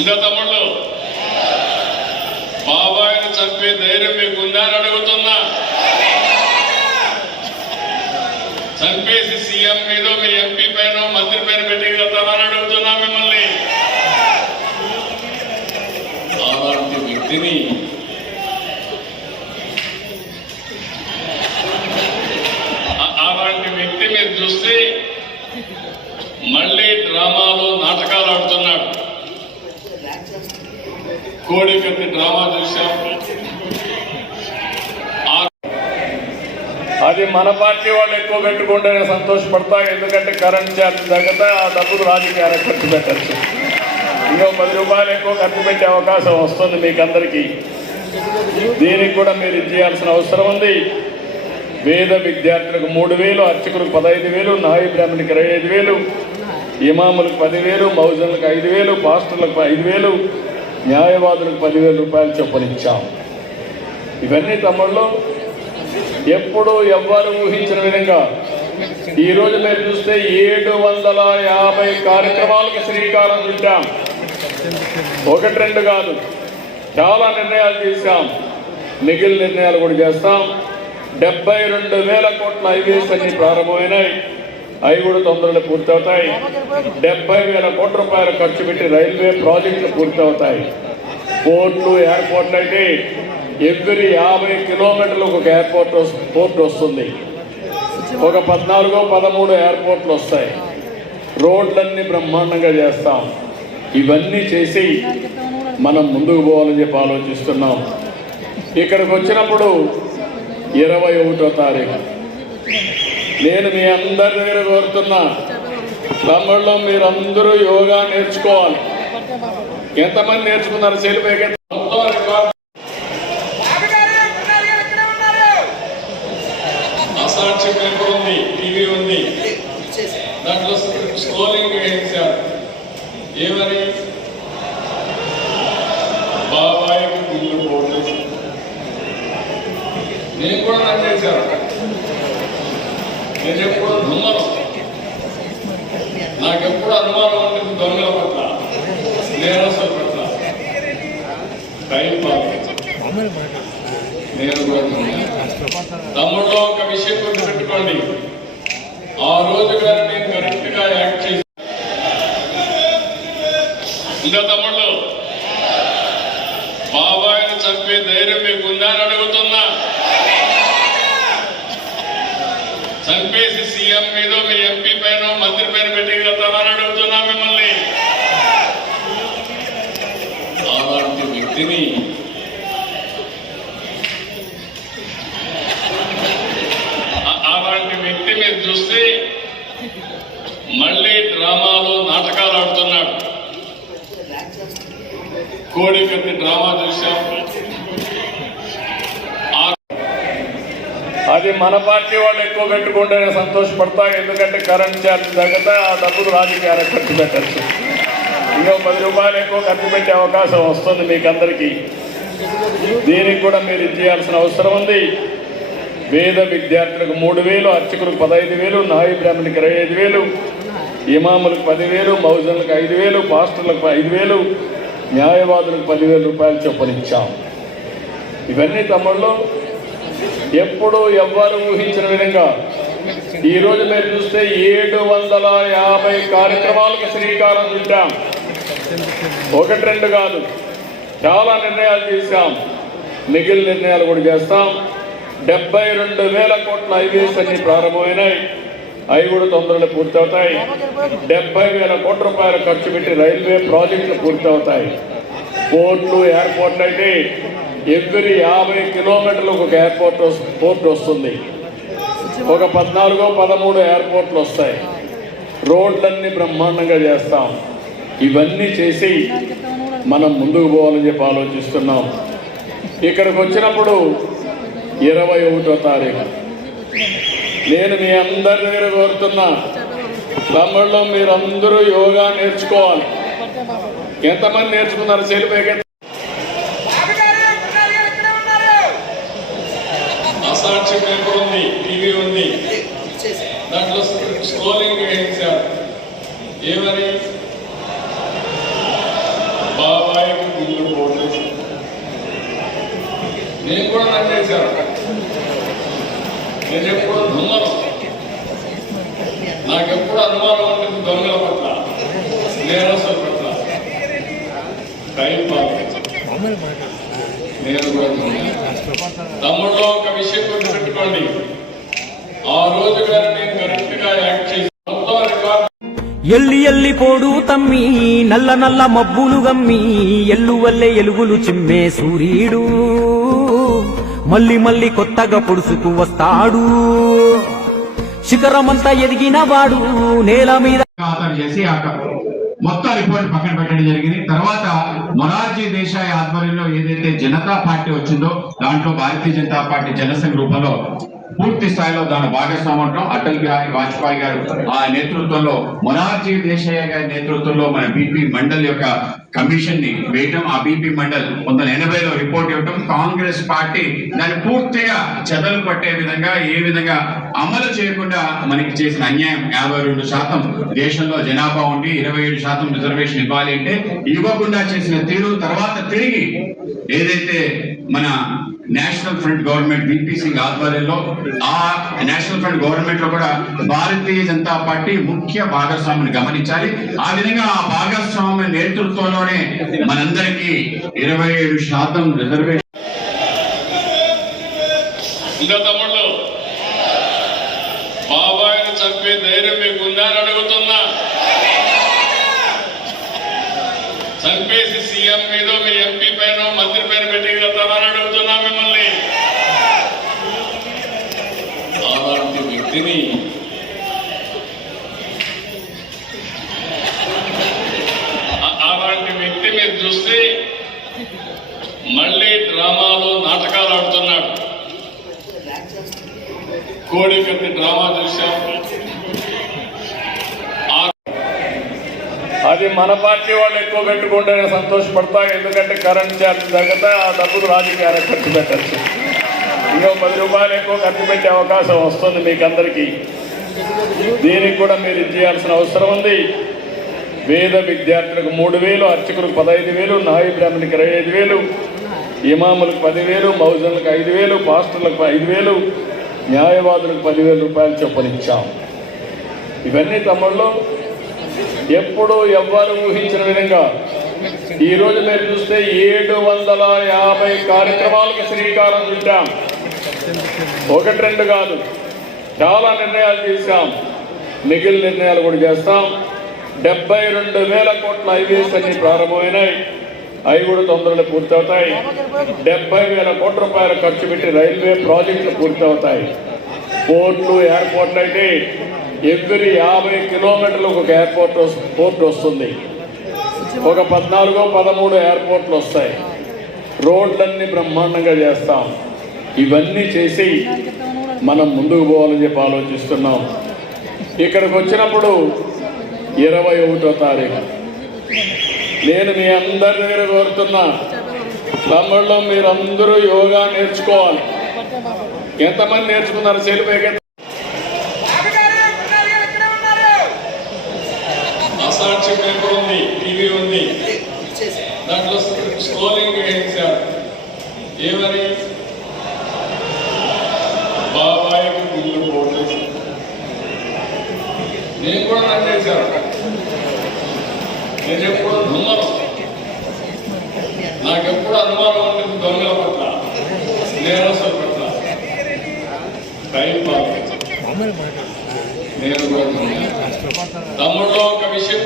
ఇంకా తమ్ముళ్ళు బాబాయిని చంపే ధైర్యం మీకుందా అని అడుగుతున్నా. చంపేసి సీఎం మీద మీ ఎంపీ పైన మంత్రి పైన పెట్టగలుగుతామని అడుగుతున్నా మిమ్మల్ని. అలాంటి వ్యక్తిని మీరు చూస్తే మళ్ళీ డ్రామాలు నాటకాలు ఆడుతున్నాడు. కోడికత్తి డ్రామా చూశాం. అది మన పార్టీ వాళ్ళు ఎక్కువ పెట్టుకుంటేనే సంతోషపడతా. ఎందుకంటే కరెంట్ ఛార్జ్ తగ్గితే ఆ డబ్బులు రాజకీయాలకు ఖర్చు పెట్టచ్చు. ఇంకో 10 రూపాయలు ఎక్కువ ఖర్చు పెట్టే అవకాశం వస్తుంది మీకు అందరికీ. దీనికి కూడా మీరు ఇచ్చేయాల్సిన అవసరం ఉంది. వేద విద్యార్థులకు 3,000, అర్చకులకు 15,000, నాయి బ్రాహ్మణులకు 25,000, ఇమాములకు 10,000, మౌజన్లకు 5,000, పాస్టర్లకు 5,000, న్యాయవాదులకు 10,000 రూపాయలు చొప్పునిచ్చాం. ఇవన్నీ తమ్ముళ్ళు ఎప్పుడు ఎవ్వరు ఊహించిన విధంగా ఈరోజు మీరు చూస్తే 750 కార్యక్రమాలకు శ్రీకారం చుట్టాం. 1-2 కాదు, చాలా నిర్ణయాలు తీసాం. మిగిలిన నిర్ణయాలు కూడా చేస్తాం. 72,000 కోట్ల హైవేస్ అన్ని ప్రారంభమైనాయి. అవి కూడా తొందరలో పూర్తవుతాయి. 70,000 కోట్ల రూపాయలు ఖర్చు పెట్టి రైల్వే ప్రాజెక్టులు పూర్తవుతాయి. పోర్ట్లు, ఎయిర్పోర్ట్లు అయితే ఎవ్రీ 50 కిలోమీటర్లకు ఒక పోర్ట్ వస్తుంది. ఒక 14-13 ఎయిర్పోర్ట్లు వస్తాయి. రోడ్లన్నీ బ్రహ్మాండంగా చేస్తాం. ఇవన్నీ చేసి మనం ముందుకు పోవాలని చెప్పి ఆలోచిస్తున్నాం. ఇక్కడికి వచ్చినప్పుడు 21వ తారీఖు నేను మీ అందరి దగ్గర కోరుతున్నా, తమ్ముళ్ళు మీరందరూ యోగా నేర్చుకోవాలి. ఎంతమంది నేర్చుకున్నారు? సెల్ఫీ అసాక్షి పేపర్ ఉంది, టీవీ ఉంది, దాంట్లో స్క్రోలింగ్ వేయించారు. ఏమని? బాబాయికి బిల్లు పోటీ. నేను కూడా నమ్మేశాను. నేను ఎప్పుడు నమ్మను. నాకెప్పుడు అనుమానం ఉంటుంది దొంగల పట్ల, నేరస్తుల పట్ల. టైం నేను కూడా తమ్ముళ్ళు ఒక విషయం గుర్తుపెట్టుకోండి. ఆ రోజు కానీ నేను కరెక్ట్ గా యాక్ట్ చేసి ఇంకా తమ్ముళ్ళు బాబాయిని చంపే ధైర్యం మీకుందా అని అడుగుతున్నా. చంపేసి సీఎం మీద మీ ఎంపీ పైన మంత్రి పైన పెట్టగలుగుతామని అడుగుతున్నా మిమ్మల్ని. అలాంటి వ్యక్తిని మీరు చూస్తే మళ్ళీ డ్రామాలు నాటకాలు ఆడుతున్నాడు. కోడికత్తి డ్రామా చూశాం. అది మన పార్టీ వాళ్ళు ఎక్కువ పెట్టుకుంటేనే సంతోషపడతా. ఎందుకంటే కరెంట్ ఛార్జ్ తగ్గితే ఆ డబ్బులు రాజకీయాలకు ఖర్చు పెట్టచ్చు. ఇంకో 10 రూపాయలు ఎక్కువ ఖర్చు పెట్టే అవకాశం వస్తుంది మీకు అందరికీ. దీనికి కూడా మీరు ఇచ్చేయాల్సిన అవసరం ఉంది. వేద విద్యార్థులకు 3,000, అర్చకులకు 15,000, నాయి బ్రాహ్మణులకు 25,000, ఇమాములకు 10,000, మౌజన్లకు 5,000, పాస్టర్లకు 5,000, న్యాయవాదులకు 10,000 రూపాయలు చొప్పునిచ్చాం. ఇవన్నీ తమ్ముళ్ళు ఎప్పుడు ఎవ్వరు ఊహించిన విధంగా ఈరోజు మీరు చూస్తే 750 కార్యక్రమాలకు శ్రీకారం చుట్టాం. 1-2 కాదు, చాలా నిర్ణయాలు తీసాం. మిగిలిన నిర్ణయాలు కూడా చేస్తాం. 72,000 కోట్ల హైవేస్ అన్ని ప్రారంభమైనాయి. అవి కూడా తొందరలో పూర్తవుతాయి. 70,000 కోట్ల రూపాయలు ఖర్చు పెట్టి రైల్వే ప్రాజెక్టులు పూర్తవుతాయి. పోర్ట్లు, ఎయిర్పోర్ట్లు అయితే ఎవ్రీ 50 కిలోమీటర్లకు ఒక పోర్ట్ వస్తుంది. ఒక 14-13 ఎయిర్పోర్ట్లు వస్తాయి. రోడ్లన్నీ బ్రహ్మాండంగా చేస్తాం. ఇవన్నీ చేసి మనం ముందుకు పోవాలని చెప్పి ఆలోచిస్తున్నాం. ఇక్కడికి వచ్చినప్పుడు 21వ తారీఖు నేను మీ అందరి దగ్గర కోరుతున్నా, తమ్ముళ్ళు మీరందరూ యోగా నేర్చుకోవాలి. ఎంతమంది నేర్చుకున్నారు? సెల్ఫీ అసాక్షి పేపర్ ఉంది, టీవీ ఉంది, దాంట్లో స్క్రోలింగ్ వేయించారు. ఏమని? ఓట్లేసి నేను కూడా నన్నేశాను. నేను ఎప్పుడు దొంగను, నాకెప్పుడు అనుమానం ఉంటుంది దొంగల పట్ల, నేరస్తుల పట్ల. టైం నేను కూడా తమ్ముళ్ళు ఒక విషయం గుర్తుపెట్టుకోండి, ఆ రోజు గారు నేను కరెక్ట్ గా యాక్ట్ చేసి మొత్తం రికార్డు ఎల్లి ఎల్లి పోడు తమ్మి నల్ల నల్ల మబ్బులు గమ్మి ఎల్లు వల్లే ఎలుగులు చిమ్మే సూర్యుడు మళ్ళీ మళ్ళీ కొత్తగా పొడుసుకు వస్తాడు. శిఖరమంతా ఎదిగిన వాడు నేల మీద చేసి మొత్తం రిపోర్ట్ పక్కన పెట్టడం జరిగింది. తర్వాత మొరార్జీ దేశాయ్ ఆధ్వర్యంలో ఏదైతే జనతా పార్టీ వచ్చిందో దాంట్లో భారతీయ జనతా పార్టీ జనసంఘ రూపంలో పూర్తి స్థాయిలో దాని భాగస్వామ్యం అటల్ బిహారీ వాజ్పేయి గారు ఆ నేతృత్వంలో, మొరార్జీ దేశాయ్ గారి నేతృత్వంలో మన బీపీ మండల్ యొక్క కమిషన్ ని వేయటం, ఆ బీపీ మండల్ 1980లో రిపోర్ట్ ఇవ్వటం, కాంగ్రెస్ పార్టీ దాన్ని పూర్తిగా చెదలు పట్టే విధంగా ఏ విధంగా అమలు చేయకుండా మనకి చేసిన అన్యాయం. 52% దేశంలో జనాభా ఉండి 27% రిజర్వేషన్ ఇవ్వాలి అంటే ఇవ్వకుండా చేసిన తీరు, తర్వాత తిరిగి ఏదైతే మన national front government VP Singh ఆధ్వర్యంలో ఆ నేషనల్ ఫ్రంట్ గవర్నమెంట్ లో కూడా భారతీయ జనతా పార్టీ ముఖ్య భాగస్వామిని గమనించాలి. ఆ విధంగా ఆ భాగస్వామ్య నేతృత్వంలోనే మనందరికీ 27% రిజర్వేషన్. ఇంకా తమ్ముళ్ళు, బాబాయిని చంపే ధైర్యం మీకు ఉందా అని అడుగుతున్నా. చంపేసి సీఎం మీద మీ ఎంపీ పైన మంత్రి పైన పెట్టగలుగుతామని అడుగుతున్నా మిమ్మల్ని. అలాంటి వ్యక్తిని మీరు చూస్తే మళ్ళీ డ్రామాలో నాటకాలు ఆడుతున్నాడు. కోడికత్తి డ్రామా చూశాం. అది మన పార్టీ వాళ్ళు ఎక్కువ పెట్టుకుంటేనే సంతోషపడతా, ఎందుకంటే కరెంట్ ఛార్జ్ తగ్గితే ఆ డబ్బులు రాజకీయాలకు ఖర్చు పెట్టచ్చు. ఇంకో 10 రూపాయలు ఎక్కువ ఖర్చు పెట్టే అవకాశం వస్తుంది మీకు అందరికీ. దీనికి కూడా మీరు చేయాల్సిన అవసరం ఉంది. వేద విద్యార్థులకు 3,000, అర్చకులకు 15,000, నాయి బ్రాహ్మణులకు 25,000, ఇమాములకు 10,000, మౌజన్లకు 5,000, పాస్టర్లకు 5,000, న్యాయవాదులకు 10,000 రూపాయలు చొప్పునిచ్చాం. ఇవన్నీ తమ్ముళ్ళు ఎప్పుడు ఎవ్వరు ఊహించిన విధంగా ఈరోజు మీరు చూస్తే 750 కార్యక్రమాలకు శ్రీకారం చుట్టాం. 1-2 కాదు, చాలా నిర్ణయాలు చేశాం. మిగిలిన నిర్ణయాలు కూడా చేస్తాం. 72,000 కోట్ల హైవేస్ అన్ని ప్రారంభమైనాయి. అవి కూడా తొందరలో పూర్తవుతాయి. 70,000 కోట్ల రూపాయలు ఖర్చు పెట్టి రైల్వే ప్రాజెక్టులు పూర్తవుతాయి. పోర్ట్లు, ఎయిర్పోర్ట్లు అయితే ఎవ్రీ 50 కిలోమీటర్లకు ఒక పోర్ట్ వస్తుంది. ఒక 14-13 ఎయిర్పోర్ట్లు వస్తాయి. రోడ్లన్నీ బ్రహ్మాండంగా చేస్తాం. ఇవన్నీ చేసి మనం ముందుకు పోవాలని చెప్పి ఆలోచిస్తున్నాం. ఇక్కడికి వచ్చినప్పుడు 21వ తారీఖు నేను మీ అందరి దగ్గర కోరుతున్నా, తమ్ముళ్ళు మీరందరూ యోగా నేర్చుకోవాలి. ఎంతమంది నేర్చుకున్నారు? సెలిపేకి అసాక్షి పేపర్ ఉంది, టీవీ ఉంది, దాంట్లో స్క్రోలింగ్ వేయించారు. ఏమని? బాబాయికి బిల్లు పోటీ. నేను కూడా నన్నేశాను. నేను ఎప్పుడు దొంగను, నాకెప్పుడు అనుమానం ఉంటుంది దొంగల పట్ల, నేరస్తుల పట్ల. టైం నేను కూడా తమ్ముళ్ళు ఒక విషయం